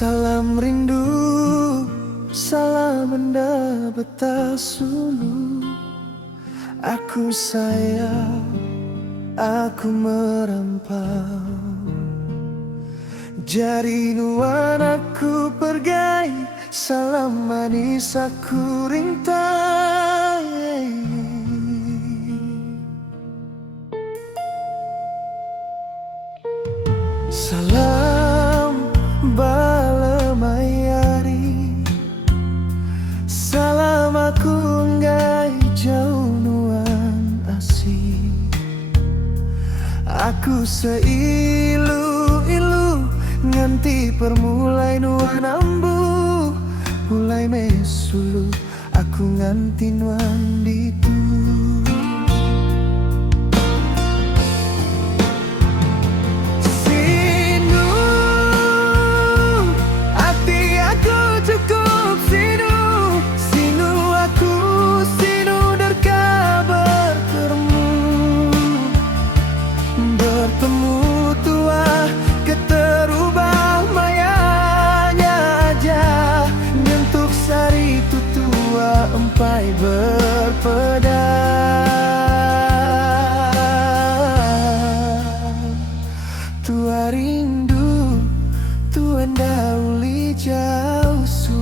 Salam rindu, salam enda betasulu. Aku sayang, aku merempau. Jari nuan aku pergai, salam manis aku rintai. Salam balamayari, salam aku enggai jauh nuan asih. Aku seilu-ilu nganti permulai nuan ambu. Mulai mesulu aku nganti nuan ditu. Bertemu tua keterubah mayanya aja, nyentuk sari tutua empai berpeda. Tua rindu, tua dauli jauh su.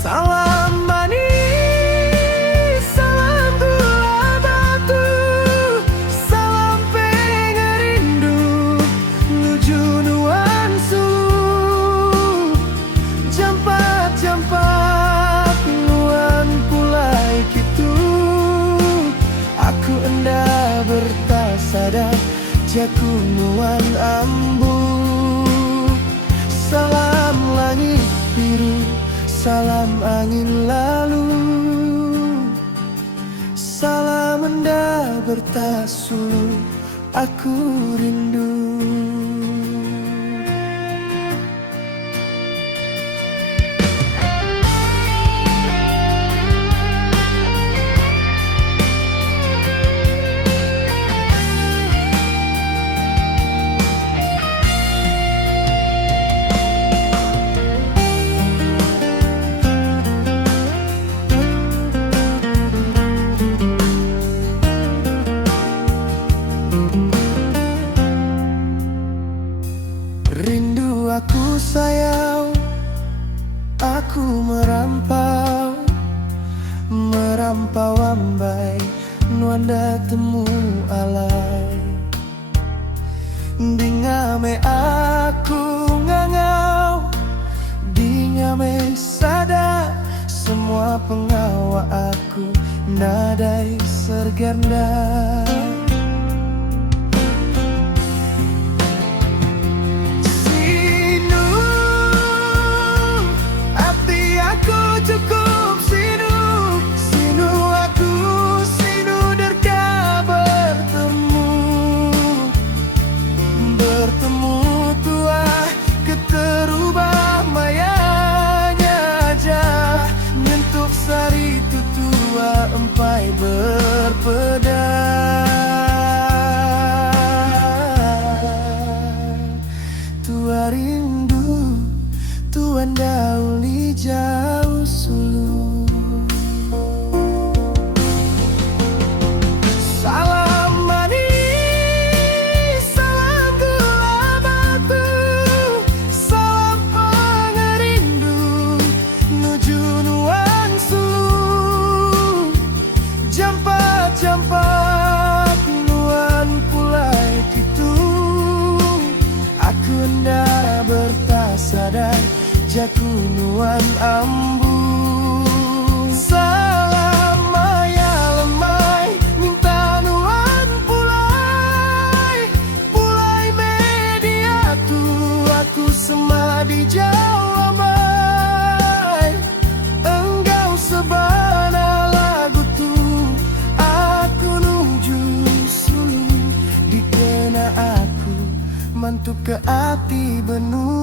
Salam manis, salam gula batu, salam pengerindu nuju nuan sulu. Jampat-jampat nuan pulai kitu, aku enda bertasadar jaku nuan ambu. Salam langit biru, salam angin lalu, salam enda bertasulu, aku rindu. Rindu aku sayang, aku merantau, merantau ambai, nuanda temu alai. Dingame aku ngangau, dingame sada, semua pengawa aku nadai serganda. Cukup sinu, sinu aku, sinu derka bertemu. Bertemu tua keterubah mayanya aja, nyentuk sari tutua empai berpeda. Tua rindu, tuan dauli jauh sulu. Salam manis, salam gula batu, salam pengerindu nuju nuan sulu. Jampat-jampat nuan pulai kitu, aku enda bertasadar jaku nuan ambu. Salam maya lemai, minta nuan pulai, pulai media tu aku semadi jauh amai. Engkau sebana lagu tu, aku nuju sulu, dikena aku mantuk ke hati benuh.